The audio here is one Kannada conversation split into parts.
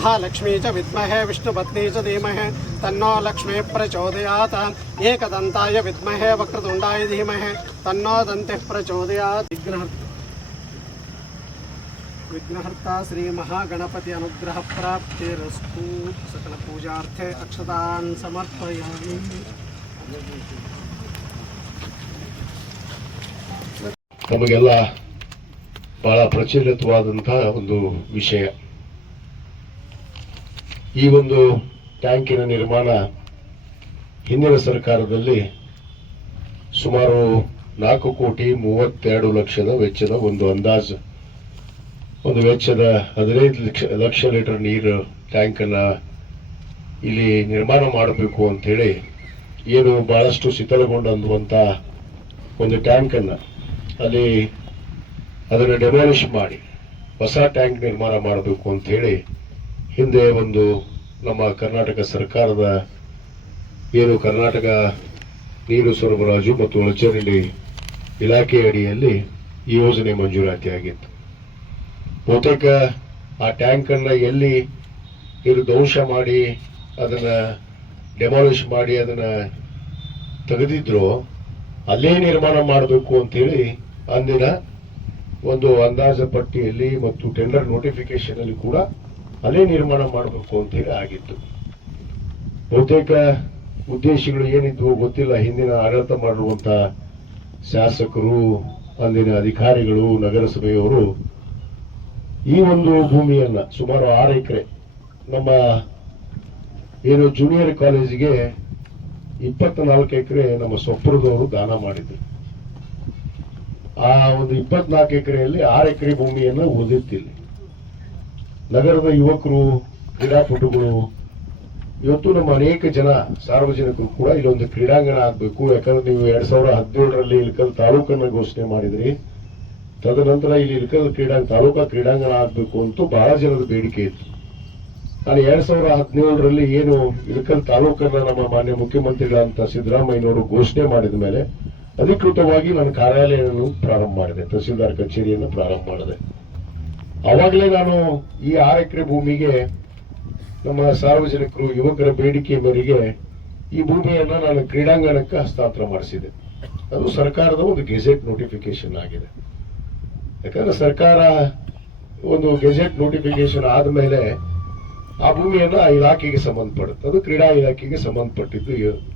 महालक्ष्मी च विद्महे विष्णुपत्नी च धीमहि तन्नो लक्ष्मी प्रचोदयात् एकदन्ताय विद्महे वक्रतुण्डाय धीमहि तन्नो दन्तिः प्रचोदयात् विघ्नः विघ्नहर्ता श्री महागणपति अनुग्रह प्राप्तिरस्तु सकल पूजार्थे अक्षतान् समर्पयामि ನಮಗೆಲ್ಲ ಬಹಳ ಪ್ರಚಲಿತವಾದಂತಹ ಒಂದು ವಿಷಯ ಈ ಒಂದು ಟ್ಯಾಂಕಿನ ನಿರ್ಮಾಣ ಹಿಂದಿನ ಸರ್ಕಾರದಲ್ಲಿ ಸುಮಾರು ನಾಲ್ಕು ಕೋಟಿ ಮೂವತ್ತೆರಡು ಲಕ್ಷದ ವೆಚ್ಚದ ಒಂದು ಅಂದಾಜು, ಒಂದು ವೆಚ್ಚದ ಹದಿನೈದು ಲಕ್ಷ ಲಕ್ಷ ಲೀಟರ್ ನೀರು ಟ್ಯಾಂಕನ್ನು ಇಲ್ಲಿ ನಿರ್ಮಾಣ ಮಾಡಬೇಕು ಅಂತೇಳಿ ಏನು ಬಹಳಷ್ಟು ಶಿಥಲಗೊಂಡಂತ ಒಂದು ಟ್ಯಾಂಕನ್ನು ಅಲ್ಲಿ ಅದನ್ನು ಡೆಮಾಲಿಷ್ ಮಾಡಿ ಹೊಸ ಟ್ಯಾಂಕ್ ನಿರ್ಮಾಣ ಮಾಡಬೇಕು ಅಂತ ಹೇಳಿ ಹಿಂದೆ ಒಂದು ನಮ್ಮ ಕರ್ನಾಟಕ ಸರ್ಕಾರದ ಏನು ಕರ್ನಾಟಕ ನೀರು ಸರಬರಾಜು ಮತ್ತು ಒಳಚರಂಡಿ ಇಲಾಖೆ ಅಡಿಯಲ್ಲಿ ಈ ಯೋಜನೆ ಮಂಜೂರಾತಿ ಆಗಿತ್ತು ಬಹುತೇಕ ಆ ಟ್ಯಾಂಕ್ ಅನ್ನ ಎಲ್ಲಿ ಧ್ವಂಸ ಮಾಡಿ ಅದನ್ನ ಡೆಮಾಲಿಷ್ ಮಾಡಿ ಅದನ್ನ ತೆಗೆದಿದ್ರು ಅಲ್ಲೇ ನಿರ್ಮಾಣ ಮಾಡಬೇಕು ಅಂತೇಳಿ ಅಂದಿನ ಒಂದು ಅಂದಾಜ ಪಟ್ಟಿಯಲ್ಲಿ ಮತ್ತು ಟೆಂಡರ್ ನೋಟಿಫಿಕೇಶನ್ ಅಲ್ಲಿ ಕೂಡ ಅಲ್ಲೇ ನಿರ್ಮಾಣ ಮಾಡಬೇಕು ಅಂತ ಹೇಳಿ ಆಗಿತ್ತು. ಬಹುತೇಕ ಉದ್ದೇಶಗಳು ಏನಿದ್ವು ಗೊತ್ತಿಲ್ಲ. ಹಿಂದಿನ ಆಡಳಿತ ಮಾಡಿರುವಂತಹ ಶಾಸಕರು, ಅಂದಿನ ಅಧಿಕಾರಿಗಳು, ನಗರಸಭೆಯವರು ಈ ಒಂದು ಭೂಮಿಯನ್ನ ಸುಮಾರು ಆರು ಎಕರೆ ನಮ್ಮ ಏನು ಜೂನಿಯರ್ ಕಾಲೇಜಿಗೆ ಇಪ್ಪತ್ನಾಲ್ಕು ಎಕರೆ ನಮ್ಮ ಸೊಪ್ಪರದವರು ದಾನ ಮಾಡಿದ್ರು. ಆ ಒಂದು ಇಪ್ಪತ್ನಾಲ್ಕು ಎಕರೆಯಲ್ಲಿ ಆರು ಎಕರೆ ಭೂಮಿಯನ್ನು ಉಳಿದಿತ್ತಿಲ್ಲಿ ನಗರದ ಯುವಕರು ಕ್ರೀಡಾಪಟುಗಳು ಇವತ್ತು ನಮ್ಮ ಅನೇಕ ಜನ ಸಾರ್ವಜನಿಕರು ಕೂಡ ಇಲ್ಲೊಂದು ಕ್ರೀಡಾಂಗಣ ಆಗಬೇಕು. ಯಾಕಂದ್ರೆ ನೀವು ಎರಡ್ ಸಾವಿರದ ಹದಿನೇಳರಲ್ಲಿ ಇಲ್ಕಲ್ ತಾಲೂಕನ್ನ ಘೋಷಣೆ ಮಾಡಿದ್ರಿ. ತದನಂತರ ಇಲ್ಲಿ ಇಲ್ಕಲ್ ಕ್ರೀಡಾಂಗ, ತಾಲೂಕಾ ಕ್ರೀಡಾಂಗಣ ಆಗಬೇಕು ಅಂತ ಬಹಳ ಜನದ ಬೇಡಿಕೆ ಇತ್ತು. ನಾನು ಎರಡ್ ಸಾವಿರದ ಹದಿನೇಳರಲ್ಲಿ ಏನು ಇಳಕಲ್ ತಾಲೂಕನ್ನ ನಮ್ಮ ಮಾನ್ಯ ಮುಖ್ಯಮಂತ್ರಿಗಳಂತ ಸಿದ್ದರಾಮಯ್ಯನವರು ಘೋಷಣೆ ಮಾಡಿದ ಮೇಲೆ ಅಧಿಕೃತವಾಗಿ ನಾನು ಕಾರ್ಯಾಲಯವನ್ನು ಪ್ರಾರಂಭ ಮಾಡಿದೆ, ತಹಸೀಲ್ದಾರ್ ಕಚೇರಿಯನ್ನು ಪ್ರಾರಂಭ ಮಾಡಿದೆ. ಅವಾಗಲೇ ನಾನು ಈ ಆರು ಎಕರೆ ಭೂಮಿಗೆ ನಮ್ಮ ಸಾರ್ವಜನಿಕರು, ಯುವಕರ ಬೇಡಿಕೆ ಮೇರೆಗೆ ಈ ಭೂಮಿಯನ್ನು ನಾನು ಕ್ರೀಡಾಂಗಣಕ್ಕೆ ಹಸ್ತಾಂತರ ಮಾಡಿಸಿದೆ. ಅದು ಸರ್ಕಾರದ ಒಂದು ಗೆಜೆಟ್ ನೋಟಿಫಿಕೇಶನ್ ಆಗಿದೆ. ಯಾಕಂದ್ರೆ ಸರ್ಕಾರ ಒಂದು ಗೆಜೆಟ್ ನೋಟಿಫಿಕೇಶನ್ ಆದಮೇಲೆ ಆ ಭೂಮಿಯನ್ನು ಆ ಇಲಾಖೆಗೆ ಸಂಬಂಧಪಡುತ್ತೆ. ಅದು ಕ್ರೀಡಾ ಇಲಾಖೆಗೆ ಸಂಬಂಧಪಟ್ಟಿದ್ದು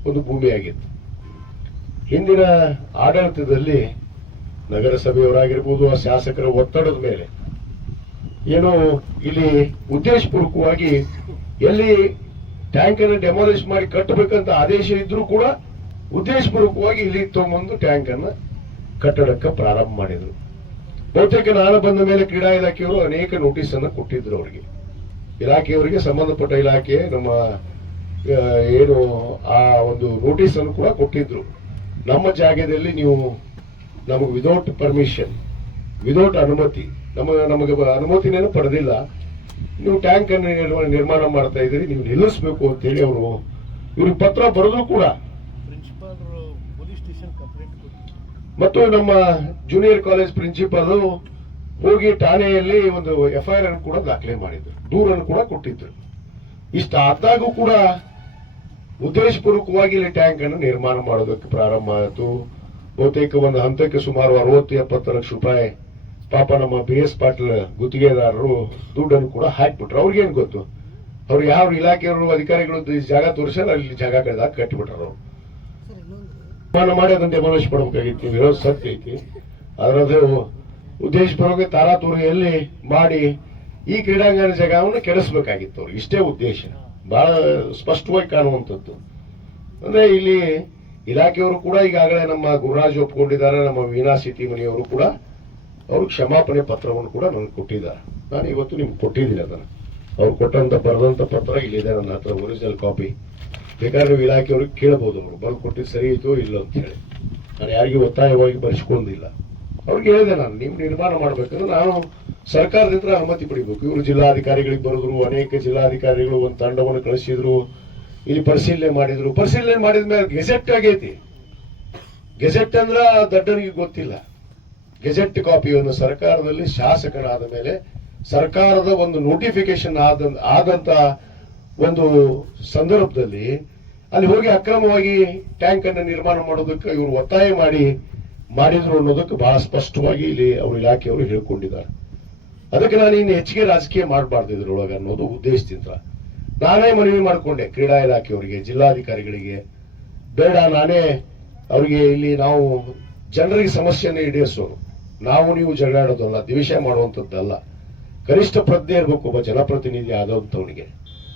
ಒಂದು ಭೂಮಿಯಾಗಿತ್ತು. ಹಿಂದಿನ ಆಡಳಿತದಲ್ಲಿ ನಗರಸಭೆಯವರಾಗಿರ್ಬೋದು, ಆ ಶಾಸಕರ ಒತ್ತಡದ ಮೇಲೆ ಏನು ಇಲ್ಲಿ ಉದ್ದೇಶಪೂರ್ವಕವಾಗಿ ಎಲ್ಲಿ ಟ್ಯಾಂಕ್ ಅನ್ನು ಡೆಮಾಲಿಷ್ ಮಾಡಿ ಕಟ್ಟಬೇಕಂತ ಆದೇಶ ಇದ್ರೂ ಕೂಡ ಉದ್ದೇಶಪೂರ್ವಕವಾಗಿ ಇಲ್ಲಿ ತಗೊಂಬಂದು ಟ್ಯಾಂಕ್ ಅನ್ನು ಕಟ್ಟಡಕ್ಕೆ ಪ್ರಾರಂಭ ಮಾಡಿದ್ರು. ಬಹುತೇಕ ನಾನು ಬಂದ ಮೇಲೆ ಕ್ರೀಡಾ ಇಲಾಖೆಯವರು ಅನೇಕ ನೋಟಿಸ್ ಅನ್ನು ಕೊಟ್ಟಿದ್ರು ಅವರಿಗೆ. ಇಲಾಖೆಯವರಿಗೆ ಸಂಬಂಧಪಟ್ಟ ಇಲಾಖೆ, ನಮ್ಮ ಏನು, ಆ ಒಂದು ನೋಟಿಸ್ ಅನ್ನು ಕೂಡ ಕೊಟ್ಟಿದ್ರು. ನಮ್ಮ ಜಾಗದಲ್ಲಿ ನೀವು ನಮಗೆ ವಿದೌಟ್ ಪರ್ಮಿಷನ್ ವಿದೌಟ್ ಅನುಮತಿ ನಮ್ಮ ನಮಗೆ ಅನುಮತಿನೇನು ಪಡೆದಿಲ್ಲ. ನೀವು ಟ್ಯಾಂಕ್ ಅನ್ನು ನಿರ್ಮಾಣ ಮಾಡ್ತಾ ಇದ್ದೀರಿ ನೀವು ನಿಲ್ಲಿಸಬೇಕು ಅಂತ ಹೇಳಿ ಅವರು ಇವ್ರಿಗೆ ಪತ್ರ ಬರೆದ್ರು ಕೂಡ. ಮತ್ತು ನಮ್ಮ ಜೂನಿಯರ್ ಕಾಲೇಜ್ ಪ್ರಿನ್ಸಿಪಾಲ್ ಹೋಗಿ ಠಾಣೆಯಲ್ಲಿ ಒಂದು ಎಫ್ಐಆರ್ ಅನ್ನು ಕೂಡ ದಾಖಲೆ ಮಾಡಿದ್ರು ದೂರನ್ನು ಕೂಡ ಕೊಟ್ಟಿದ್ರು. ಇಷ್ಟಾದಾಗೂ ಕೂಡ ಉದ್ದೇಶಪೂರ್ವಕವಾಗಿ ಇಲ್ಲಿ ಟ್ಯಾಂಕ್ ಅನ್ನು ನಿರ್ಮಾಣ ಮಾಡೋದಕ್ಕೆ ಪ್ರಾರಂಭ ಆಯಿತು. ಬಹುತೇಕ ಒಂದು ಹಂತಕ್ಕೆ ಸುಮಾರು ಅರವತ್ತು ಎಪ್ಪತ್ತು ಲಕ್ಷ ರೂಪಾಯಿ ಪಾಪ ನಮ್ಮ ಬಿ ಎಸ್ ಪಾಟೀಲ್ ಗುತ್ತಿಗೆದಾರರು ದುಡ್ಡನ್ನು ಕೂಡ ಹಾಕ್ಬಿಟ್ರು. ಅವ್ರಿಗೇನು ಗೊತ್ತು? ಅವ್ರು ಯಾವ ಇಲಾಖೆಯವರು ಅಧಿಕಾರಿಗಳು ಜಾಗ ತೋರಿಸ್ಯಾರ ಅಲ್ಲಿ ಜಾಗ ಕಳೆದಾಗ ಕಟ್ಟಿಬಿಟ್ರು ಅವರು. ನಿರ್ಮಾಣ ಮಾಡಿ ಅದನ್ನ ಡೆಮಾಲಿಷ್ ಮಾಡಬೇಕಾಗಿತ್ತು. ವಿರೋಧ ಸತ್ಯ ಐತಿ. ಅದರದ್ದು ಉದ್ದೇಶಪೂರ್ವಕ ತಾರಾತುರಿಯಲ್ಲಿ ಮಾಡಿ ಈ ಕ್ರೀಡಾಂಗಣ ಜಾಗವನ್ನು ಕೆಡಿಸ್ಬೇಕಾಗಿತ್ತು ಅವ್ರು. ಇಷ್ಟೇ ಉದ್ದೇಶ. ಬಹಳ ಸ್ಪಷ್ಟವಾಗಿ ಕಾಣುವಂಥದ್ದು. ಅಂದ್ರೆ ಇಲ್ಲಿ ಇಲಾಖೆಯವರು ಕೂಡ ಈಗಾಗಲೇ ನಮ್ಮ ಗುರುರಾಜ್ ಒಪ್ಕೊಂಡಿದ್ದಾರೆ ನಮ್ಮ ವೀಣಾ ಸಿಟಿಮನಿಯವರು ಕೂಡ ಅವರು ಕ್ಷಮಾಪಣೆ ಪತ್ರವನ್ನು ಕೂಡ ನನಗೆ ಕೊಟ್ಟಿದ್ದಾರೆ. ನಾನು ಇವತ್ತು ನಿಮ್ಗೆ ಕೊಟ್ಟಿದ್ದೀನಿ ಅದನ್ನು. ಅವ್ರು ಕೊಟ್ಟಂತ ಬರೆದಂಥ ಪತ್ರ ಇಲ್ಲಿದೆ ನನ್ನ ಹತ್ರ ಒರಿಜಿನಲ್ ಕಾಪಿ ಬೇಕಾದ್ರೆ ನೀವು ಇಲಾಖೆಯವ್ರಿಗೆ ಕೇಳಬಹುದು ಅವರು. ಬಂದು ಕೊಟ್ಟಿದ್ದು ಸರಿ ಇಲ್ಲ ಅಂತ ಹೇಳಿ. ನಾನು ಯಾರಿಗೂ ಒತ್ತಾಯವಾಗಿ ಬರೆಸ್ಕೊಂಡಿಲ್ಲ. ಅವ್ರಿಗೆ ಹೇಳಿದೆ ನಾನು, ನೀವು ನಿರ್ಮಾಣ ಮಾಡಬೇಕಂದ್ರೆ ನಾನು ಸರ್ಕಾರದಿಂದ ಅನುಮತಿ ಪಡಿಬೇಕು. ಇವರು ಜಿಲ್ಲಾಧಿಕಾರಿಗಳಿಗೆ ಬರೆದ್ರು, ಅನೇಕ ಜಿಲ್ಲಾಧಿಕಾರಿಗಳು ಒಂದು ತಂಡವನ್ನು ಕಳಿಸಿದ್ರು, ಇಲ್ಲಿ ಪರಿಶೀಲನೆ ಮಾಡಿದ್ರು. ಪರಿಶೀಲನೆ ಮಾಡಿದ ಮೇಲೆ ಗೆಜೆಟ್ ಆಗೈತಿ. ಗೆಜೆಟ್ ಅಂದ್ರ ದಡ್ಡನಿಗೆ ಗೊತ್ತಿಲ್ಲ. ಗೆಜೆಟ್ ಕಾಪಿಯನ್ನು ಸರ್ಕಾರದಲ್ಲಿ ಶಾಸಕರಾದ ಮೇಲೆ ಸರ್ಕಾರದ ಒಂದು ನೋಟಿಫಿಕೇಶನ್ ಆದ, ಆದಂತ ಒಂದು ಸಂದರ್ಭದಲ್ಲಿ ಅಲ್ಲಿ ಹೋಗಿ ಅಕ್ರಮವಾಗಿ ಟ್ಯಾಂಕ್ ಅನ್ನು ನಿರ್ಮಾಣ ಮಾಡೋದಕ್ಕೆ ಇವರು ಒತ್ತಾಯ ಮಾಡಿ ಮಾಡಿದ್ರು ಅನ್ನೋದಕ್ಕೆ ಬಹಳ ಸ್ಪಷ್ಟವಾಗಿ ಇಲ್ಲಿ ಅವ್ರ ಇಲಾಖೆಯವರು ಹೇಳ್ಕೊಂಡಿದ್ದಾರೆ. ಅದಕ್ಕೆ ನಾನು ಇನ್ನು ಹೆಚ್ಚಿಗೆ ರಾಜಕೀಯ ಮಾಡಬಾರ್ದು ಇದ್ರೊಳಗೆ ಅನ್ನೋದು ಉದ್ದೇಶದಿಂದ. ನಾನೇ ಮನವಿ ಮಾಡಿಕೊಂಡೆ ಕ್ರೀಡಾ ಇಲಾಖೆಯವರಿಗೆ, ಜಿಲ್ಲಾಧಿಕಾರಿಗಳಿಗೆ. ಬೇಡ, ನಾನೇ ಅವರಿಗೆ ಇಲ್ಲಿ ನಾವು ಜನರಿಗೆ ಸಮಸ್ಯೆಯನ್ನು ಈಡೇರಿಸೋರು ನಾವು ನೀವು ಜಗಳಾಡೋದಲ್ಲ, ದ್ವೇಷ ಮಾಡುವಂಥದ್ದಲ್ಲ. ಕನಿಷ್ಠ ಪ್ರಜ್ಞೆ ಇರಬೇಕು ಒಬ್ಬ ಜನಪ್ರತಿನಿಧಿ ಆದಂಥವನಿಗೆ.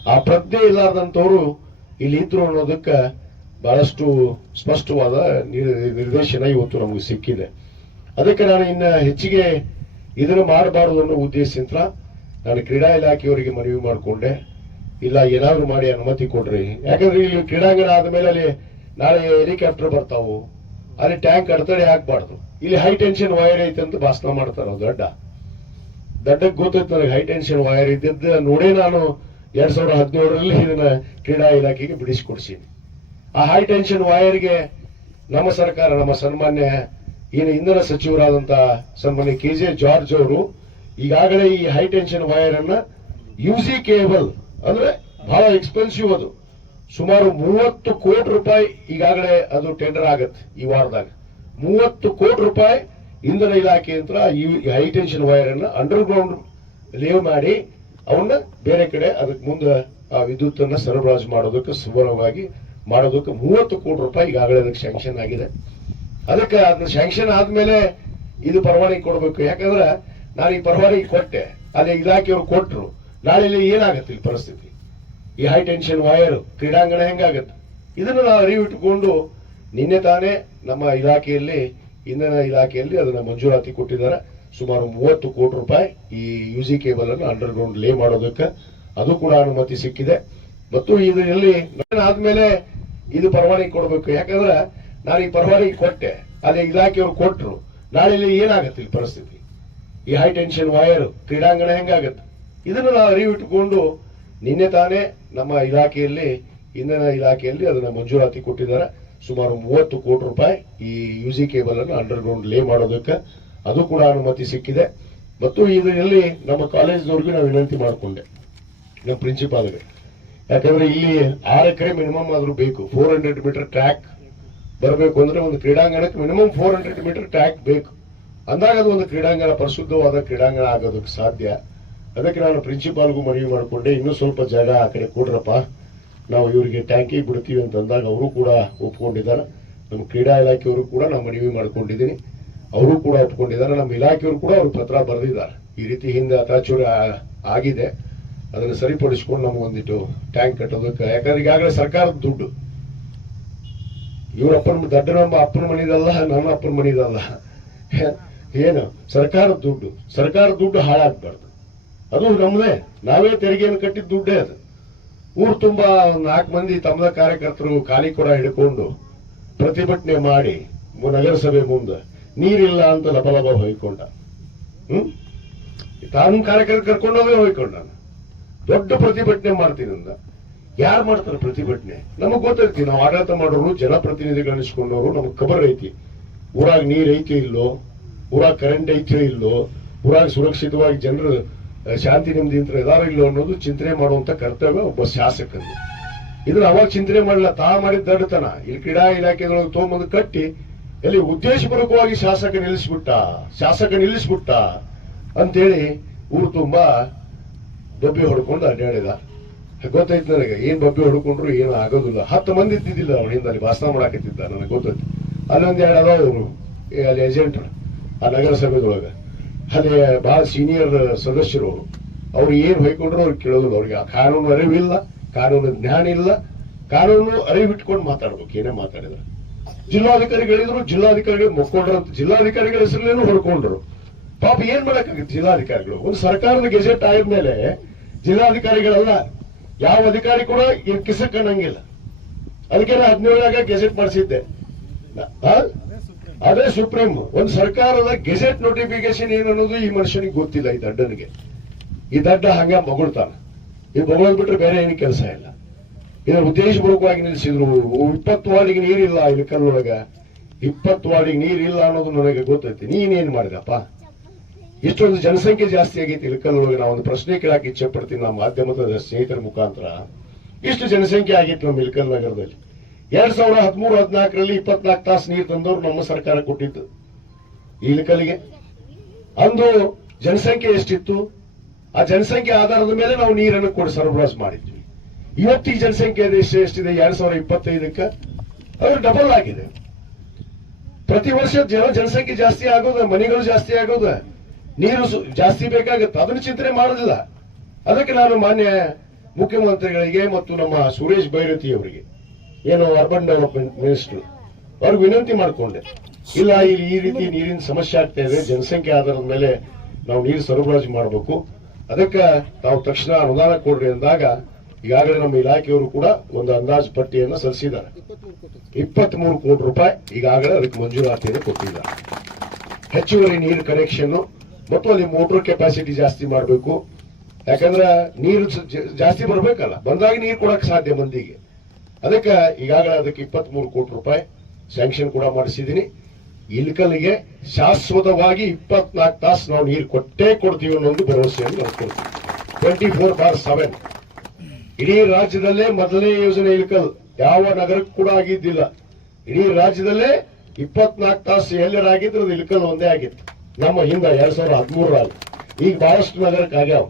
ಆ ಪ್ರಜ್ಞೆ ಇಲ್ಲಾರ್ದಂಥವ್ರು ಇಲ್ಲಿ ಇದ್ರು ಅನ್ನೋದಕ್ಕೆ ಬಹಳಷ್ಟು ಸ್ಪಷ್ಟವಾದ ನಿರ್- ನಿರ್ದೇಶನ ಇವತ್ತು ನಮಗೆ ಸಿಕ್ಕಿದೆ. ಅದಕ್ಕೆ ನಾನು ಇನ್ನ ಹೆಚ್ಚಿಗೆ ಇದನ್ನು ಮಾಡಬಾರದು ಅನ್ನೋ ಉದ್ದೇಶದಿಂದ ನಾನು ಕ್ರೀಡಾ ಇಲಾಖೆಯವರಿಗೆ ಮನವಿ ಮಾಡಿಕೊಂಡೆ. ಇಲ್ಲ, ಏನಾದರೂ ಮಾಡಿ ಅನುಮತಿ ಕೊಡ್ರಿ. ಯಾಕಂದ್ರೆ ಇಲ್ಲಿ ಕ್ರೀಡಾಂಗಣ ಆದ್ಮೇಲೆ ಅಲ್ಲಿ ನಾಳೆ ಹೆಲಿಕಾಪ್ಟರ್ ಬರ್ತಾವು. ಅಲ್ಲಿ ಟ್ಯಾಂಕ್ ಅಡ್ತಡೆ ಹಾಕ್ಬಾರ್ದು ಇಲ್ಲಿ ಹೈ ಟೆನ್ಷನ್ ವೈರ್ ಐತೆ ಅಂತ ಭಾಷಣ ಮಾಡ್ತಾರ ದೊಡ್ಡ. ದೊಡ್ಡಕ್ಕೆ ಗೊತ್ತೈತೆ ನನಗೆ ಹೈ ಟೆನ್ಷನ್ ವೈರ್ ಇದ್ದಿದ್ದು. ನೋಡೇ ನಾನು ಎರಡ್ ಸಾವಿರದ ಹದಿನೇಳರಲ್ಲಿ ಇದನ್ನ ಕ್ರೀಡಾ ಇಲಾಖೆಗೆ ಬಿಡಿಸಿಕೊಡ್ಸೀನಿ. ಆ ಹೈ ಟೆನ್ಷನ್ ವೈರ್ಗೆ ನಮ್ಮ ಸರ್ಕಾರ, ನಮ್ಮ ಸನ್ಮಾನ್ಯ ಏನು ಇಂಧನ ಸಚಿವರಾದಂತ ಸನ್ಮಾನ್ಯ ಕೆ ಜೆ ಜಾರ್ಜ್ ಅವರು ಈಗಾಗಲೇ ಈ ಹೈ ಟೆನ್ಷನ್ ವೈರ್ ಅನ್ನ ಯುಸಿ ಕೇಬಲ್ ಅಂದ್ರೆ ಬಹಳ ಎಕ್ಸ್ಪೆನ್ಸಿವ್ ಅದು. ಸುಮಾರು ಮೂವತ್ತು ಕೋಟಿ ರೂಪಾಯಿ ಈಗಾಗಲೇ ಅದು ಟೆಂಡರ್ ಆಗತ್ತೆ ಈ ವಾರದಾಗ. ಮೂವತ್ತು ಕೋಟಿ ರೂಪಾಯಿ ಇಂಧನ ಇಲಾಖೆ ಅಂತ ಈ ಹೈಟೆನ್ಷನ್ ವೈರ್ ಅನ್ನು ಅಂಡರ್ ಗ್ರೌಂಡ್ ಲೇವ್ ಮಾಡಿ ಅವನ್ನ ಬೇರೆ ಕಡೆ ಅದಕ್ಕೆ ಮುಂದೆ ಆ ವಿದ್ಯುತ್ ಅನ್ನ ಸರಬರಾಜು ಮಾಡೋದಕ್ಕೆ ಸುಲಭವಾಗಿ ಮಾಡೋದಕ್ಕೆ ಮೂವತ್ತು ಕೋಟಿ ರೂಪಾಯಿ ಈಗಾಗಲೇ ಅದಕ್ಕೆ ಸ್ಯಾಂಕ್ಷನ್ ಆಗಿದೆ. ಅದಕ್ಕೆ ಅದನ್ನ ಸ್ಯಾಂಕ್ಷನ್ ಆದ್ಮೇಲೆ ಇದು ಪರವಾನಗಿ ಕೊಡಬೇಕು. ಯಾಕಂದ್ರೆ ನಾನು ಈ ಪರವಾನಗಿ ಕೊಟ್ಟೆ. ಅಲ್ಲಿ ಇಲಾಖೆಯವರು ಕೊಟ್ಟರು ನಾಳೆ ಏನಾಗತ್ತೆ ಇಲ್ಲಿ ಪರಿಸ್ಥಿತಿ? ಈ ಹೈ ಟೆನ್ಷನ್ ವೈರ್ ಕ್ರೀಡಾಂಗಣ ಹೆಂಗಾಗತ್ತೆ? ಇದನ್ನು ನಾವು ಅರಿವಿಟ್ಟುಕೊಂಡು ನಿನ್ನೆ ತಾನೇ ನಮ್ಮ ಇಲಾಖೆಯಲ್ಲಿ, ಇಂಧನ ಇಲಾಖೆಯಲ್ಲಿ ಅದನ್ನ ಮಂಜೂರಾತಿ ಕೊಟ್ಟಿದ್ದಾರೆ. ಸುಮಾರು ಮೂವತ್ತು ಕೋಟಿ ರೂಪಾಯಿ ಈ ಯುಜಿ ಕೇಬಲ್ ಅನ್ನು ಅಂಡರ್ ಗ್ರೌಂಡ್ ಲೇ ಮಾಡೋದಕ್ಕೆ ಅದು ಕೂಡ ಅನುಮತಿ ಸಿಕ್ಕಿದೆ. ಮತ್ತು ಇದರಲ್ಲಿ ಆದ್ಮೇಲೆ ಇದು ಪರವಾನಗಿ ಕೊಡಬೇಕು. ಯಾಕಂದ್ರೆ ನಾನು ಈ ಪರವಾನಗಿ ಕೊಟ್ಟೆ. ಅದೇ ಇಲಾಖೆಯವರು ಕೊಟ್ಟರು ನಾಳೆ ಇಲ್ಲಿ ಏನಾಗತ್ತೆ ಇಲ್ಲಿ ಪರಿಸ್ಥಿತಿ? ಈ ಹೈ ಟೆನ್ಷನ್ ವೈರ್ ಕ್ರೀಡಾಂಗಣ ಹೆಂಗಾಗತ್ತೆ? ಇದನ್ನು ನಾವು ಅರಿವಿಟ್ಟುಕೊಂಡು ನಿನ್ನೆ ತಾನೇ ನಮ್ಮ ಇಲಾಖೆಯಲ್ಲಿ, ಇಂಧನ ಇಲಾಖೆಯಲ್ಲಿ ಅದನ್ನ ಮಂಜೂರಾತಿ ಕೊಟ್ಟಿದ್ದಾರೆ. ಸುಮಾರು ಮೂವತ್ತು ಕೋಟಿ ರೂಪಾಯಿ ಈ ಯುಜಿ ಕೇಬಲ್ ಅನ್ನು ಅಂಡರ್ ಗ್ರೌಂಡ್ ಲೇ ಮಾಡೋದಕ್ಕೆ ಅದು ಕೂಡ ಅನುಮತಿ ಸಿಕ್ಕಿದೆ. ಮತ್ತು ಇದರಲ್ಲಿ ನಮ್ಮ ಕಾಲೇಜ್ನವ್ರಿಗೂ ನಾವು ವಿನಂತಿ ಮಾಡಿಕೊಂಡೆ. ನಮ್ಮ ಪ್ರಿನ್ಸಿಪಾಲ್ಗೆ ಯಾಕಂದ್ರೆ ಇಲ್ಲಿ ಆರು ಎಕರೆ ಮಿನಿಮಮ್ ಆದರೂ ಬೇಕು. ಫೋರ್ ಹಂಡ್ರೆಡ್ ಮೀಟರ್ ಟ್ರ್ಯಾಕ್ ಬರಬೇಕು ಅಂದ್ರೆ ಒಂದು ಕ್ರೀಡಾಂಗಣಕ್ಕೆ minimum four hundred metre track ಬೇಕು. ಅಂದಾಗ ಅದು ಒಂದು ಕ್ರೀಡಾಂಗಣ, ಪರಿಶುದ್ಧವಾದ ಕ್ರೀಡಾಂಗಣ ಆಗೋದಕ್ಕೆ ಸಾಧ್ಯ. ಅದಕ್ಕೆ ನಾನು ಪ್ರಿನ್ಸಿಪಾಲ್ಗೂ ಮನವಿ ಮಾಡಿಕೊಂಡೆ, ಇನ್ನೂ ಸ್ವಲ್ಪ ಜಾಗ ಆ ಕಡೆ ಕೊಡ್ರಪ್ಪ. ನಾವು ಇವರಿಗೆ ಟ್ಯಾಂಕಿ ಬಿಡ್ತೀವಿ ಅಂತ ಅಂದಾಗ ಅವರು ಕೂಡ ಒಪ್ಕೊಂಡಿದ್ದಾರೆ. ನಮ್ಮ ಕ್ರೀಡಾ ಇಲಾಖೆಯವರು ಕೂಡ ನಾನು ಮನವಿ ಮಾಡ್ಕೊಂಡಿದ್ದೀನಿ. ಅವರು ಕೂಡ ಒಪ್ಕೊಂಡಿದ್ದಾರೆ. ನಮ್ಮ ಇಲಾಖೆಯವರು ಕೂಡ ಅವರು ಪತ್ರ ಬರೆದಿದ್ದಾರೆ. ಈ ರೀತಿ ಹಿಂದೆ ಅತಾಚೂರ ಆಗಿದೆ. ಅದನ್ನು ಸರಿಪಡಿಸ್ಕೊಂಡು ನಮ್ಗೆ ಒಂದಿಟ್ಟು ಟ್ಯಾಂಕ್ ಕಟ್ಟೋದಕ್ಕೆ, ಯಾಕಂದ್ರೆ ಈಗಾಗಲೇ ಸರ್ಕಾರದ ದುಡ್ಡು. ಇವರಪ್ಪನ ದಡ್ಡ ನಮ್ಮ ಅಪ್ಪನ ಮನಿದಲ್ಲ, ನನ್ನ ಅಪ್ಪನ ಮನಿದಲ್ಲ. ಏನು? ಸರ್ಕಾರದ ದುಡ್ಡು. ಸರ್ಕಾರದ ದುಡ್ಡು ಹಾಳಾಗ್ಬಾರ್ದು. ಅದು ನಮ್ಮದೇ ನಾವೇ ತೆರಿಗೆಯನ್ನು ಕಟ್ಟಿದ ದುಡ್ಡೇ ಅದು. ಊರು ತುಂಬಾ ನಾಲ್ಕು ಮಂದಿ ತಮ್ಮದ ಕಾರ್ಯಕರ್ತರು ಖಾಲಿ ಕೂಡ ಹಿಡ್ಕೊಂಡು ಪ್ರತಿಭಟನೆ ಮಾಡಿ ನಗರಸಭೆ ಮುಂದೆ ನೀರಿಲ್ಲ ಅಂತ ಲಬಲಬ ಹೊಯ್ಕೊಂಡ. ಹ್ಮ್? ತಾನು ಕಾರ್ಯಕರ್ತ ಕರ್ಕೊಂಡೋಗೇ ಹೋಯ್ಕೊಂಡ ದೊಡ್ಡ ಪ್ರತಿಭಟನೆ ಮಾಡ್ತೀನಿ ಅಂದ. ಯಾರು ಮಾಡ್ತಾರೆ ಪ್ರತಿಭಟನೆ? ನಮಗ್ ಗೊತ್ತೈತಿ ನಾವು ಆಡಳಿತ ಮಾಡೋರು, ಜನಪ್ರತಿನಿಧಿಗಳು ಅನಿಸ್ಕೊಂಡವರು ನಮಗ್ ಖಬರ್ ಐತಿ. ಊರಾಗ ನೀರ್ ಐತಿ ಇಲ್ಲೋ? ಊರಾಗ ಕರೆಂಟ್ ಐತಿ ಇಲ್ಲೋ? ಊರಾಗ ಸುರಕ್ಷಿತವಾಗಿ ಜನರು ಶಾಂತಿ ನೆಮ್ಮದಿಯಿಂದ ಇದಾರೋ ಇಲ್ಲೋ ಅನ್ನೋದು ಚಿಂತನೆ ಮಾಡುವಂತ ಕರ್ತವ್ಯ ಒಬ್ಬ ಶಾಸಕರು ಇದನ್ನ ಅವಾಗ ಚಿಂತನೆ ಮಾಡಲ್ಲ ತಾ ಮಾಡಿದ ದಡ್ಡತನ. ಇಲ್ಲಿ ಕ್ರೀಡಾ ಇಲಾಖೆದೊಳಗೆ ತೊಗೊಂಬಂದು ಕಟ್ಟಿ, ಎಲ್ಲಿ ಉದ್ದೇಶಪೂರ್ವಕವಾಗಿ ಶಾಸಕ ನಿಲ್ಲಿಸ್ಬಿಟ್ಟ ಶಾಸಕ ನಿಲ್ಲಿಸ್ಬಿಟ್ಟ ಅಂತೇಳಿ ಊರು ತುಂಬಾ ಬಬ್ಬಿ ಹೊಡ್ಕೊಂಡು ಅಡ್ಡಾಡಿದ ಗೊತ್ತಾಯ್ತು ನನಗೆ, ಏನ್ ಬಬ್ಬಿ ಹೊಡ್ಕೊಂಡ್ರು ಏನು ಆಗೋದಿಲ್ಲ. ಹತ್ತು ಮಂದಿ ಇದ್ದಿದ್ದಿಲ್ಲ ಹಿಂದೆ ಅಲ್ಲಿ ಭಾಷಣ ಮಾಡಾಕತ್ತಿದ್ದ, ನನಗೆ ಗೊತ್ತೈತಿ ಅಲ್ಲೊಂದು ಎರಡು ಅದಾವ ಅವರು ಅಲ್ಲಿ ಏಜೆಂಟ್ ಆ ನಗರಸಭೆದೊಳಗ. ಅಲ್ಲಿ ಬಹಳ ಸೀನಿಯರ್ ಸದಸ್ಯರು, ಅವರು ಏನ್ ಹೊಯ್ಕೊಂಡ್ರು ಅವ್ರು ಕೇಳೋದಿಲ್ಲ. ಅವ್ರಿಗೆ ಆ ಕಾನೂನು ಅರಿವಿಲ್ಲ, ಕಾನೂನು ಜ್ಞಾನ ಇಲ್ಲ. ಕಾನೂನು ಅರಿವಿಟ್ಕೊಂಡು ಮಾತಾಡ್ಬೇಕು, ಏನೇ ಮಾತಾಡಿದ್ರೆ. ಜಿಲ್ಲಾಧಿಕಾರಿಗಳಿದ್ರು, ಜಿಲ್ಲಾಧಿಕಾರಿಗಳು ಮುಕ್ಕೊಂಡ್ರು ಅಂತ. ಜಿಲ್ಲಾಧಿಕಾರಿಗಳ ಹೆಸರಲ್ಲೇನು ಹೊಡ್ಕೊಂಡ್ರು. ಪಾಪ ಏನ್ ಮಾಡಕ್ಕಾಗುತ್ತೆ ಜಿಲ್ಲಾಧಿಕಾರಿಗಳು? ಒಂದು ಸರ್ಕಾರದ ಗೆಜೆಟ್ ಆದ್ಮೇಲೆ ಜಿಲ್ಲಾಧಿಕಾರಿಗಳಲ್ಲ, ಯಾವ ಅಧಿಕಾರಿ ಕೂಡ ಈ ಕಿಸಕ್ ಅನ್ನಂಗಿಲ್ಲ ಅದಕ್ಕೆ ನಾ ಹದಿನೇಳಾಗ ಗೆಜೆಟ್ ಮಾಡಿಸಿದ್ದೆ? ಅದೇ ಸುಪ್ರೀಂ, ಒಂದು ಸರ್ಕಾರದ ಗೆಜೆಟ್ ನೋಟಿಫಿಕೇಶನ್ ಏನು ಅನ್ನೋದು ಈ ಮನುಷ್ಯನಿಗೆ ಗೊತ್ತಿಲ್ಲ, ಈ ದಡ್ಡನಿಗೆ. ಈ ದಡ್ಡ ಹಂಗ ಮಗುಳ್ತಾನ. ಈ ಮಗಳ್ ಬಿಟ್ರೆ ಬೇರೆ ಏನು ಕೆಲಸ ಇಲ್ಲ. ಇದನ್ನ ಉದ್ದೇಶಪೂರ್ವಕವಾಗಿ ನಿಲ್ಲಿಸಿದ್ರು, ಇಪ್ಪತ್ತು ವಾರ್ಡಿಗೆ ನೀರಿಲ್ಲ ಇಲ್ಲಿ ಕಲ್ಲೊಳಗ. ಇಪ್ಪತ್ತು ವಾರ್ಡಿಗೆ ನೀರಿಲ್ಲ ಅನ್ನೋದು ನನಗೆ ಗೊತ್ತೈತಿ. ನೀನೇನ್ ಮಾಡಿದಪ್ಪ? ಇಷ್ಟೊಂದು ಜನಸಂಖ್ಯೆ ಜಾಸ್ತಿ ಆಗೈತಿ ಇಳಕಲ್ಲೊಳಗೆ ನಾವು ಒಂದು ಪ್ರಶ್ನೆ ಕೇಳಕ್ಕೆ ಇಚ್ಛೆ ಪಡ್ತೀನಿ ನಮ್ಮ ಮಾಧ್ಯಮದ ಸ್ನೇಹಿತರ ಮುಖಾಂತರ. ಇಷ್ಟು ಜನಸಂಖ್ಯೆ ಆಗಿತ್ತು ನಮ್ಮ ಇಲ್ಕಲ್ ನಗರದಲ್ಲಿ. ಎರಡ್ ಸಾವಿರ ಹದಿಮೂರು ಹದಿನಾಲ್ಕರಲ್ಲಿ ಇಪ್ಪತ್ನಾಲ್ಕು ತಾಸು ನೀರು ತಂದವರು ನಮ್ಮ ಸರ್ಕಾರ ಕೊಟ್ಟಿದ್ದು ಈ ಇಳಕಲ್ಲಿಗೆ ಅಂದು ಜನಸಂಖ್ಯೆ ಎಷ್ಟಿತ್ತು? ಆ ಜನಸಂಖ್ಯೆ ಆಧಾರದ ಮೇಲೆ ನಾವು ನೀರನ್ನು ಕೊಡಿ ಸರಬರಾಜು ಮಾಡಿದ್ವಿ. ಇವತ್ತಿ ಜನಸಂಖ್ಯೆ ಎಷ್ಟು ಎಷ್ಟಿದೆ? ಎರಡ್ ಸಾವಿರ ಇಪ್ಪತ್ತೈದಕ್ಕೆ. ಅದು ಡಬಲ್ ಆಗಿದೆ. ಪ್ರತಿ ವರ್ಷ ಜನ ಜನಸಂಖ್ಯೆ ಜಾಸ್ತಿ ಆಗೋದ, ಮನೆಗಳು ಜಾಸ್ತಿ ಆಗೋದ. ನೀರು ಜಾಸ್ತಿ ಬೇಕಾಗುತ್ತೆ. ಅದನ್ನು ಚಿಂತನೆ ಮಾಡೋದಿಲ್ಲ. ಅದಕ್ಕೆ ನಾನು ಮಾನ್ಯ ಮುಖ್ಯಮಂತ್ರಿಗಳಿಗೆ ಮತ್ತು ನಮ್ಮ ಸುರೇಶ್ ಬೈರತಿ ಅವರಿಗೆ ಏನು ಅರ್ಬನ್ ಡೆವಲಪ್ಮೆಂಟ್ ಮಿನಿಸ್ಟರ್ ಅವ್ರಿಗೆ ವಿನಂತಿ ಮಾಡಿಕೊಂಡೆ. ಇಲ್ಲ ಇಲ್ಲಿ ಈ ರೀತಿ ನೀರಿನ ಸಮಸ್ಯೆ ಆಗ್ತಾ ಇದೆ, ಜನಸಂಖ್ಯೆ ಆಧಾರದ ಮೇಲೆ ನಾವು ನೀರು ಸರಬರಾಜು ಮಾಡಬೇಕು. ಅದಕ್ಕೆ ನಾವು ತಕ್ಷಣ ಅನುದಾನ ಕೊಡ್ರಿ ಅಂದಾಗ ಈಗಾಗಲೇ ನಮ್ಮ ಇಲಾಖೆಯವರು ಕೂಡ ಒಂದು ಅಂದಾಜು ಪಟ್ಟಿಯನ್ನು ಸಲ್ಲಿಸಿದ್ದಾರೆ. ಇಪ್ಪತ್ತ್ ಮೂರು ಕೋಟಿ ರೂಪಾಯಿ ಈಗಾಗಲೇ ಅದಕ್ಕೆ ಮಂಜೂರಾತಿಯನ್ನು ಕೊಟ್ಟಿದ್ದಾರೆ. ಹೆಚ್ಚುವರಿ ನೀರು ಕನೆಕ್ಷನ್ ಮತ್ತು ಅಲ್ಲಿ ಮೋಟರ್ ಕೆಪಾಸಿಟಿ ಜಾಸ್ತಿ ಮಾಡಬೇಕು. ಯಾಕಂದ್ರೆ ನೀರು ಜಾಸ್ತಿ ಬರಬೇಕಲ್ಲ, ಬಂದಾಗ ನೀರು ಕೊಡಕ್ಕೆ ಸಾಧ್ಯ ಮಂದಿಗೆ. ಅದಕ್ಕೆ ಈಗಾಗಲೇ ಅದಕ್ಕೆ ಇಪ್ಪತ್ತ್ ಮೂರು ಕೋಟಿ ರೂಪಾಯಿ ಸ್ಯಾಂಕ್ಷನ್ ಕೂಡ ಮಾಡಿಸಿದ್ದೀನಿ. ಇಲ್ಕಲ್ಗೆ ಶಾಶ್ವತವಾಗಿ ಇಪ್ಪತ್ನಾಲ್ಕು ತಾಸು ನಾವು ನೀರು ಕೊಟ್ಟೇ ಕೊಡ್ತೀವಿ ಅನ್ನೋದು ಭರವಸೆಯನ್ನು ನಾವು ಟ್ವೆಂಟಿ ಫೋರ್ ಬಾರ್ ಸೆವೆನ್ ಇಡೀ ರಾಜ್ಯದಲ್ಲೇ ಮೊದಲನೇ ಯೋಜನೆ ಇಲ್ಕಲ್. ಯಾವ ನಗರಕ್ಕೂ ಕೂಡ ಆಗಿದ್ದಿಲ್ಲ. ಇಡೀ ರಾಜ್ಯದಲ್ಲೇ ಇಪ್ಪತ್ನಾಲ್ಕು ತಾಸು ಎಲ್ಲರಾಗಿದ್ರು ಅದು ಇಲ್ಕಲ್ ಒಂದೇ ಆಗಿತ್ತು. ನಮ್ಮ ಹಿಂದೆ ಎರಡ್ ಸಾವಿರದ ಹದಿಮೂರರಲ್ಲಿ. ಈಗ ಬಹಳಷ್ಟು ನಗರಕ್ಕೆ ಆಗ್ಯಾವ.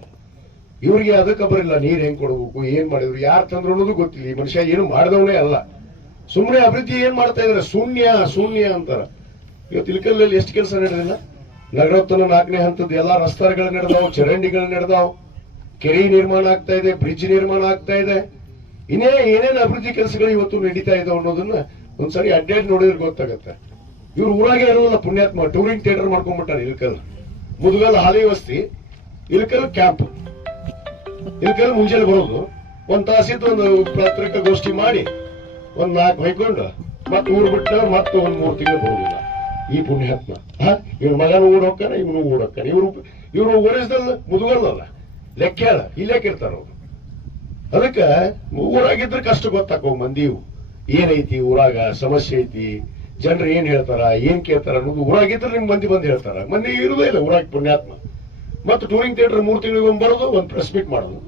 ಇವ್ರಿಗೆ ಅದಕ್ಕೆ ಬರಲಿಲ್ಲ ನೀರ್ ಹೆಂಗ್ ಕೊಡಬೇಕು, ಏನ್ ಮಾಡಿದ್ರು, ಯಾರು ತಂದ್ರು ಅನ್ನೋದು ಗೊತ್ತಿಲ್ಲ. ಈ ಮನುಷ್ಯ ಏನು ಮಾಡಿದವನೇ ಅಲ್ಲ. ಸುಮ್ಮನೆ ಅಭಿವೃದ್ಧಿ ಏನ್ ಮಾಡ್ತಾ ಇದಾರೆ? ಶೂನ್ಯ ಶೂನ್ಯ ಅಂತಾರ. ಇವತ್ತು ಇಲ್ಕಲ್ಲಲ್ಲಿ ಎಷ್ಟು ಕೆಲಸ ನಡೆದಿಲ್ಲ? ನಗರೋತ್ತನ ನಾಲ್ಕನೇ ಹಂತದ ಎಲ್ಲಾ ರಸ್ತೆಗಳು ನಡೆದಾವ್, ಚರಂಡಿಗಳು ನಡೆದಾವ್. ಕೆರೆ ನಿರ್ಮಾಣ ಆಗ್ತಾ ಇದೆ, ಬ್ರಿಡ್ಜ್ ನಿರ್ಮಾಣ ಆಗ್ತಾ ಇದೆ. ಇನ್ನೇ ಏನೇನು ಅಭಿವೃದ್ಧಿ ಕೆಲಸಗಳು ಇವತ್ತು ನಡೀತಾ ಇದಾವೆ ಅನ್ನೋದನ್ನ ಒಂದ್ಸರಿ ಅಡ್ಡೇಟ್ ನೋಡಿದ್ರೆ ಗೊತ್ತಾಗತ್ತೆ. ಇವ್ರು ಊರಾಗೆ ಇರೋಲ್ಲ ಪುಣ್ಯಾತ್ಮ. ಟೂರಿಂಗ್ ಥಿಯೇಟರ್ ಮಾಡ್ಕೊಂಡ್ಬಿಟ್ಟಾರೆ ಇಲ್ಕಲ್. ಮುದುಗಲ್ ಹಾಲಿ ವಸ್ತಿ, ಇಲ್ಕಲ್ ಕ್ಯಾಂಪ್. ಇಲ್ಕಲ್ ಮುಂಜಾನೆ ಬರೋದು. ಒಂದ್ ತಾಸಿದ್ದು ಒಂದು ಪತ್ರಿಕಾಗೋಷ್ಠಿ ಮಾಡಿ, ಒಂದ್ ನಾಲ್ಕು ಹೊಯ್ಕೊಂಡು ಮತ್ತೆ ಊರ್ ಬಿಟ್ಟ ಮತ್ತೆ ಒಂದ್ ಮೂರ್ ತಿಂಗಳು ಬರೋದಿಲ್ಲ. ಈ ಪುಣ್ಯಾತ್ಮ. ಇವ್ರ ಮಗನ ಹೋಗ್ತಾನೆ, ಇವನು ಹೋಗ್ತಾನೆ. ಇವ್ರು ಇವ್ರು ಓಡಿಸ್ದಲ್ಲ ಮುದುಗಲ್ಲ ಲೆಕ್ಕ ಹೇಳ ಇರ್ತಾರ ಅವ್ರು. ಅದಕ್ಕ ಊರಾಗಿದ್ರೆ ಕಷ್ಟ ಗೊತ್ತಾಕೋ ಮಂದಿ ಏನೈತಿ ಊರಾಗ ಸಮಸ್ಯೆ ಐತಿ, ಜನರು ಏನ್ ಹೇಳ್ತಾರ, ಏನ್ ಕೇಳ್ತಾರ ಅನ್ನೋದು ಊರಾಗಿದ್ರೆ ನಿಮ್ ಮಂದಿ ಬಂದು ಹೇಳ್ತಾರ. ಮಂದಿ ಇರುದೇ ಇಲ್ಲ ಊರಾಗ ಪುಣ್ಯಾತ್ಮ. ಮತ್ತು ಟೂರಿಂಗ್ ಥಿಯೇಟರ್ ಮೂರು ತಿಂಗಳಿಗೊಂದು ಬರೋದು, ಒಂದು ಪ್ರೆಸ್ ಮೀಟ್ ಮಾಡೋದು.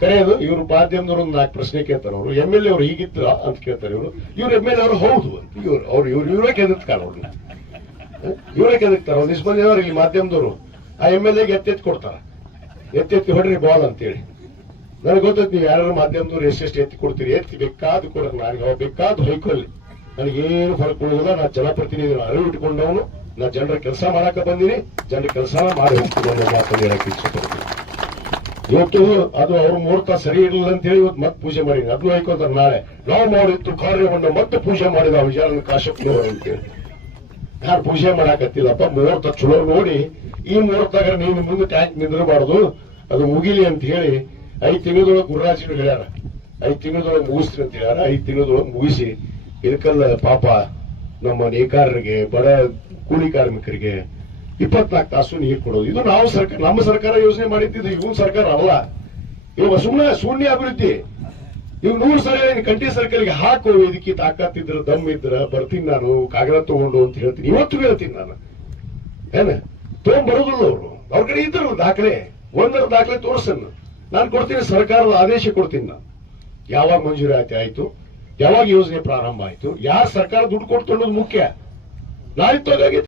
ಕರೆಯೋದು, ಇವರು ಮಾಧ್ಯಮದವ್ರು ಒಂದು ನಾಲ್ಕು ಪ್ರಶ್ನೆ ಕೇಳ್ತಾರೆ ಅವರು. ಎಂ ಎಲ್ ಎ ಅವ್ರು ಹೀಗಿತ್ತು ಅಂತ ಕೇಳ್ತಾರೆ ಇವರು. ಇವ್ರು ಎಂ ಎಲ್ ಎ ಅವರು ಹೌದು ಅಂತ. ಇವ್ರು, ಅವ್ರು, ಇವ್ರು, ಇವರೇ ಕೆದಕ್ತಾರೆ ಅವ್ರನ್ನ ಇವರೇ ಕೆದಕ್ತಾರೆ ಒಂದಿಷ್ಟು ಮಂದಿ ಅವ್ರು ಇಲ್ಲಿ ಮಾಧ್ಯಮದವರು. ಆ ಎಂ ಎಲ್ ಎಗೆ ಎತ್ತೆತ್ತಿ ಕೊಡ್ತಾರ. ಎತ್ತೆತ್ತಿ ಹೊಡ್ರಿ ಬಾಲ್ ಅಂತೇಳಿ. ನನಗೆ ಗೊತ್ತೈತಿ, ನೀವು ಯಾರು ಮಾಧ್ಯಮದವ್ರು ಎಷ್ಟೆಷ್ಟು ಎತ್ತಿ ಕೊಡ್ತೀರಿ. ಎತ್ತಿ ಬೇಕಾದ ಕೊಡ ನನಗೆ ಬೇಕಾದ ಹೊಯ್ಕೊಳ್ಳಿ ನನಗೇನು ಹೊರಕೊಳ್ಳೋದಿಲ್ಲ ಕೊಡೋದಿಲ್ಲ ನಾ ಜನಪ್ರತಿನಿಧಿ ಅರಿವು ಇಟ್ಕೊಂಡವನು. ನಾ ಜನರ ಕೆಲಸ ಮಾಡಾಕ ಬಂದೀನಿ ಜನರ ಕೆಲಸ ಮಾಡಿ ಹೋಗ್ತೀನಿ ಅನ್ನೋ ಮಾತನ್ನು ಹೇಳಕ್ಕೆ ಇಷ್ಟಪಡ್ತೀನಿ ಇವತ್ತು ಅದು ಅವ್ರ ಮುಹೂರ್ತ ಸರಿ ಇರಲಿಲ್ಲ ಅಂತ ಹೇಳಿ ಇವತ್ತು ಮತ್ತೆ ಪೂಜೆ ಮಾಡಿ ಅದು ಹಾಕೋತಾರೆ ನಾಳೆ ನಾವು ಮಾಡಿತ್ತು ಕಾರ್ಯವನ್ನು ಮತ್ತೆ ಪೂಜೆ ಮಾಡಿದ ವಿಜಯನ ಅಂತ ಅಂತೇಳಿ ಯಾರು ಪೂಜೆ ಮಾಡಾಕತ್ತಿಲ್ಲಪ್ಪ, ಮುಹೂರ್ತ ಚಲೋ ನೋಡಿ, ಈ ಮುಹೂರ್ತಾಗ ನೀನು ಮುಂದೆ ಟ್ಯಾಂಕ್ ನಿಂದಿರಬಾರ್ದು, ಅದು ಮುಗಿಲಿ ಅಂತ ಹೇಳಿ ಐದ್ ತಿಂಗಳದೊಳಗೆ ಗುರುರಾಜರು ಹೇಳ್ಯಾರ. ಐದ್ ತಿಂಗಳದೊಳಗೆ ಮುಗಿಸ್ತೀನಿ ಅಂತ ಹೇಳ್ಯಾರ. ಐದ್ ತಿಂಗಳದೊಳಗೆ ಮುಗಿಸಿ, ಇದಕ್ಕೆಲ್ಲ ಪಾಪ ನಮ್ಮ ನೇಕಾರರಿಗೆ ಬಡ ಕೂಲಿ ಕಾರ್ಮಿಕರಿಗೆ ಇಪ್ಪತ್ನಾಲ್ಕು ತಾಸು ನೀರು ಕೊಡೋದು. ಇದು ನಾವು ಸರ್ಕಾರ, ನಮ್ಮ ಸರ್ಕಾರ ಯೋಜನೆ ಮಾಡಿದ್ದು ಇವನ್ ಸರ್ಕಾರ ಅಲ್ಲ. ಇವಾಗ ಸುಮ್ಮನೆ ಶೂನ್ಯ ಅಭಿವೃದ್ಧಿ. ಇವ್ ನೂರು ಸಲ ಕಂಟಿ ಸರ್ಕಲ್ಗೆ ಹಾಕು, ಇದಕ್ಕೆ ತಾಕತ್ತಿದ್ರ, ದಮ್ ಇದ್ರ, ಬರ್ತೀನಿ ನಾನು, ಕಾಗದ ತಗೊಂಡು ಅಂತ ಹೇಳ್ತೀನಿ. ಇವತ್ತು ಹೇಳ್ತೀನಿ ನಾನು. ಏನ? ತಗೊಂಡ್ ಅವರು. ಅವ್ರ ಕಡೆ ಇದ್ರು ದಾಖಲೆ. ಒಂದರ ದಾಖಲೆ ತೋರ್ಸನ್ನು ನಾನು ಕೊಡ್ತೀನಿ, ಸರ್ಕಾರದ ಆದೇಶ ಕೊಡ್ತೀನಿ ನಾನು. ಯಾವಾಗ ಮಂಜೂರಾತಿ ಆಯ್ತು? ಯಾವಾಗ ಯೋಜನೆ ಪ್ರಾರಂಭ ಆಯ್ತು? ಯಾರು ಸರ್ಕಾರ ದುಡ್ಡು ಕೊಡ್ತು ಮುಖ್ಯ? ನಾಳೆ